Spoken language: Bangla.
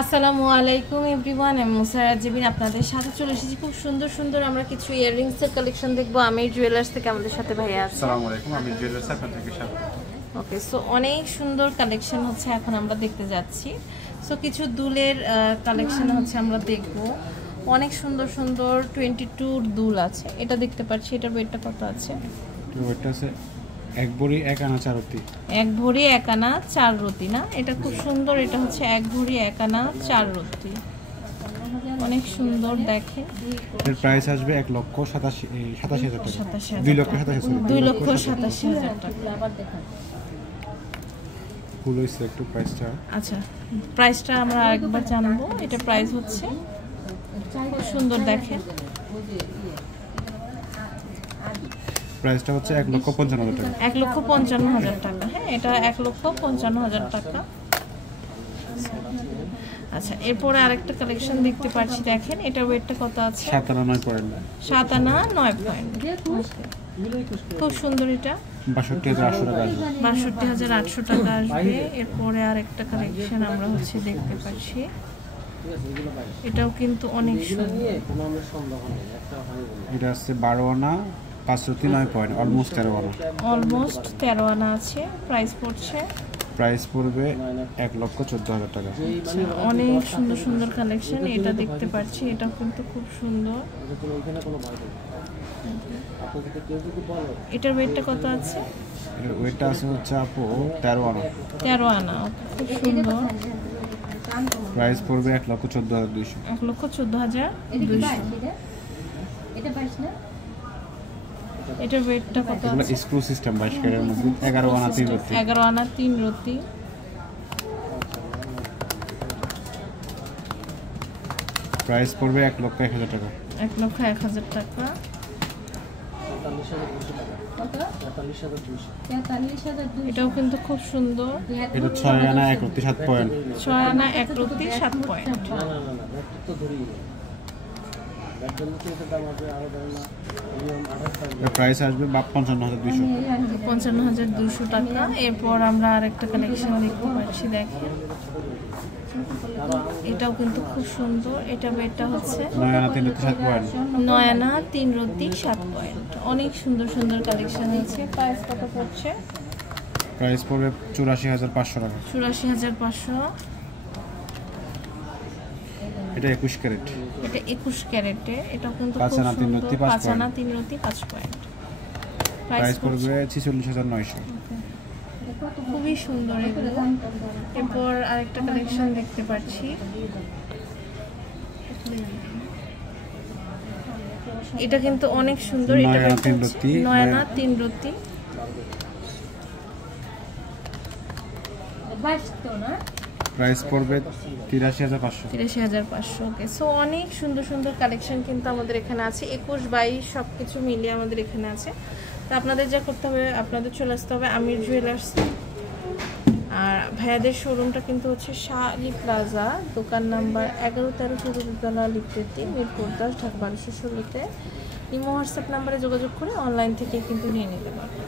আসসালামু আলাইকুম এভরিওয়ান, আমি মুসারাত জেবিন আপনাদের সাথে চলে এসেছি। খুব সুন্দর সুন্দর আমরা কিছু ইয়াররিংসের কালেকশন দেখবো আমির জুয়েলার্স থেকে। আমাদের সাথে ভাইয়া আছে। আসসালামু আলাইকুম, আমির জুয়েলার্স আপনাদেরকে স্বাগত। ওকে, সো অনেক সুন্দর কালেকশন হচ্ছে এখন আমরা দেখতে যাচ্ছি। সো কিছু দুলের কালেকশন হচ্ছে আমরা দেখব। অনেক সুন্দর সুন্দর 22 দুল আছে। এটা দেখতে পাচ্ছি, এটার ওয়েটটা কত আছে? ওয়েটটা আছে এক ভরি 1 আনা 4 রতি। 1 ভরি 1 আনা 4 রতি না? এটা খুব সুন্দর। এটা হচ্ছে 1 ভরি 1 আনা 4 রতি, অনেক সুন্দর। দেখেন এর প্রাইস আসবে 1,87,000 টাকা। 2,87,000 টাকা। ফুল হইছে একটু প্রাইসটা। আচ্ছা, প্রাইসটা আমরা আরেকবার জানবো। এটা প্রাইস হচ্ছে খুব সুন্দর। দেখেন প্রাইসটা হচ্ছে 1,55,000 টাকা। 1,55,000 টাকা। হ্যাঁ, এটা 1,55,000 টাকা। আচ্ছা, এরপরে আরেকটা কালেকশন দেখতে পাচ্ছি। দেখেন এটার ওয়েটটা কত আছে? 7 আনা 9 পয়েন্ট। 7 আনা 9 পয়েন্ট। খুব সুন্দর। এটা 62,800 টাকা আসবে। 62,800 টাকা আসবে। এরপরে আরেকটা কালেকশন আমরা হচ্ছে দেখতে পাচ্ছি। এটাও কিন্তু অনেক সুন্দর। এটা আছে 12 আনা 5 রতি 9 পয়েন্ট, অলমোস্ট 13 আনা। অলমোস্ট 13 আনা আছে। প্রাইস পড়ছে, প্রাইস পড়বে 1,14,000 টাকা। অনেক সুন্দর সুন্দর কালেকশন। এটা দেখতে পাচ্ছি, এটাও কিন্তু খুব সুন্দর। এটার ওয়েটটা কত আছে? এর ওয়েটটা আছে হচ্ছে আপু 13 আনা। 13 আনা। খুব সুন্দর। প্রাইস পড়বে 1,14,200। 1,14,200। এটার ওয়েটটা কত এগুলো আছে? স্ক্রু সিস্টেম 22 ক্যারেটের মধ্যে 11 আনা 3 রতি। 11 আনা 3 রতি। প্রাইস পড়বে 1,01,000 টাকা। 1,01,000 টাকা। এটাও কিন্তু খুব সুন্দর। এটা 6 আনা 1 রতি 7 পয়েন্ট। 6 আনা 1 রতি 7 পয়েন্ট। প্রাইস আসবে 55,200। 55,200 টাকা। এরপর আমরা আরেকটা কালেকশন দেখতে পাচ্ছি। দেখেন এটাও কিন্তু খুব সুন্দর। এটা ওয়েটটা হচ্ছে 9 আনা 3 রতি 7 পয়েন্ট। 9 আনা 3 রতি 7 পয়েন্ট। অনেক সুন্দর সুন্দর কালেকশন আছে। প্রাইস কত পড়ছে? প্রাইস পড়বে 84,500 টাকা। 84,500। এটা 21 ক্যারেট। এটা 21 ক্যারেটে। এটাও কিন্তু 5 আনা 3 রতি 5 5 আনা পয়েন্ট। 3 রতি 5 পয়েন্ট। প্রাইস পড়বে 46,900। খুবই সুন্দর এগুলো। এরপর আরেকটা কালেকশন দেখতে পাচ্ছি। এটা কিন্তু অনেক সুন্দর। এটা 9 আনা 3 রতি। 9 আনা 3 রতি। প্রাইস পড়বে 83,500। 83,500। ওকে, সো অনেক সুন্দর সুন্দর কালেকশন কিন্তু আমাদের এখানে আছে। 21, 22 সব কিছু মিলিয়ে আমাদের এখানে আছে। তো আপনাদের যা করতে হবে, আপনাদের চলে আসতে হবে আমির জুয়েলার্স। আর ভাইয়াদের শোরুমটা কিন্তু হচ্ছে শাহ আলী প্লাজা, দোকান নাম্বার 11-13 চতুর্থতলা, লিফটের 3, মিরপুর 10, ঢাকা 1216-তে। ইমো হোয়াটসঅ্যাপ নাম্বারে যোগাযোগ করে অনলাইন থেকে কিন্তু নিয়ে নিতে পারবেন।